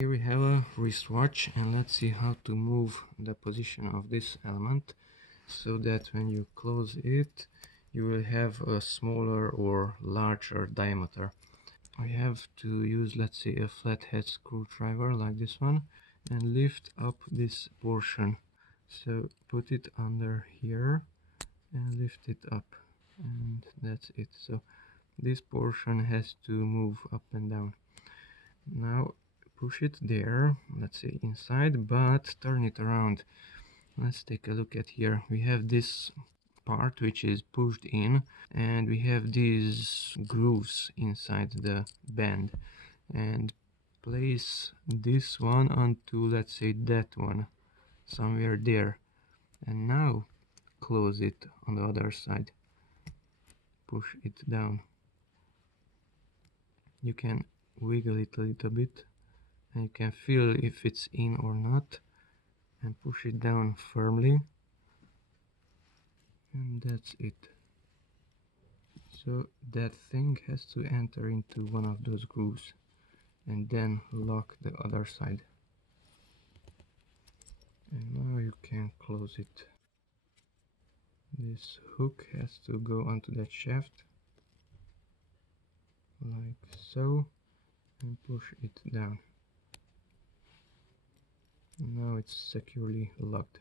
Here we have a wristwatch, and let's see how to move the position of this element so that when you close it you will have a smaller or larger diameter. I have to use, let's say, a flathead screwdriver like this one and lift up this portion. So put it under here and lift it up, and that's it. So this portion has to move up and down. Now push it there, let's say inside, but turn it around. Let's take a look at here. We have this part which is pushed in, and we have these grooves inside the band, and place this one onto, let's say, that one somewhere there, and now close it on the other side. Push it down. You can wiggle it a little bit and you can feel if it's in or not, and push it down firmly, and that's it. So that thing has to enter into one of those grooves and then lock the other side. And now you can close it. This hook has to go onto that shaft like so and push it down. Now it's securely locked.